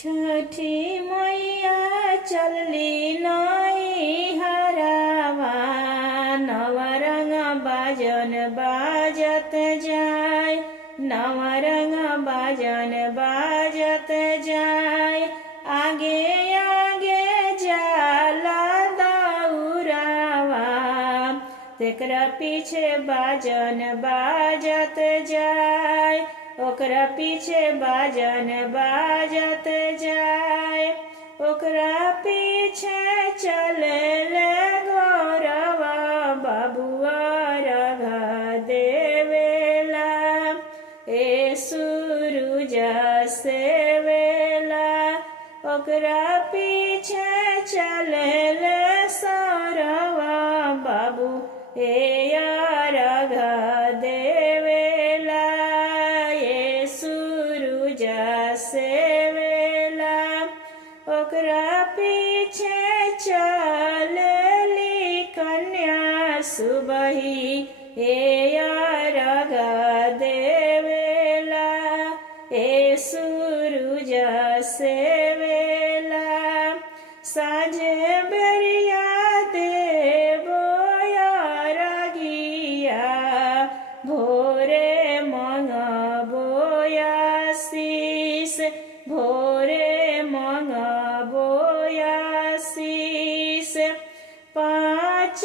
छठी मैया चलली नई हरावा, नवरंग बाजन बाजत जाय, नवरंग बाजन बाजत जाय। आगे आगे जाला दौरावा, तेकरा पीछे बाजन बाजत जाय, ओकरा पीछे बाजन बाजत जाय। ओकरा पीछे चले ले गौरवा, बाबुआ राघा देवेला, ए सूरज सेवेला। ओकरा पीछे चले ले सौरवा, बाबू ए राघा देवेला, ए सूरज सेवेला। ओकरा पीछे चलली कन्या सुबही, ए राघा देवेला, ए सूरज सेवेला। साँझे बेरिया देवो रागिया, भोरे मंगबो आशीष, भोरे मंगबो आशीष। पाँच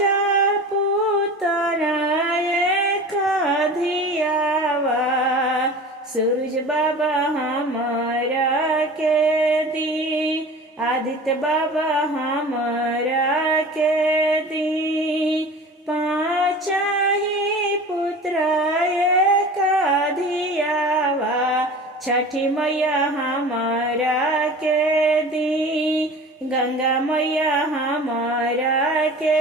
पुतरा एक धियावा, सूरज बाबा हमारा के दी, आदित्य बाबा हमारा के दी। पाँच ही पुत्र एक धियावा, छठी मैया हमारा के दी, गंगा मैया हमारा के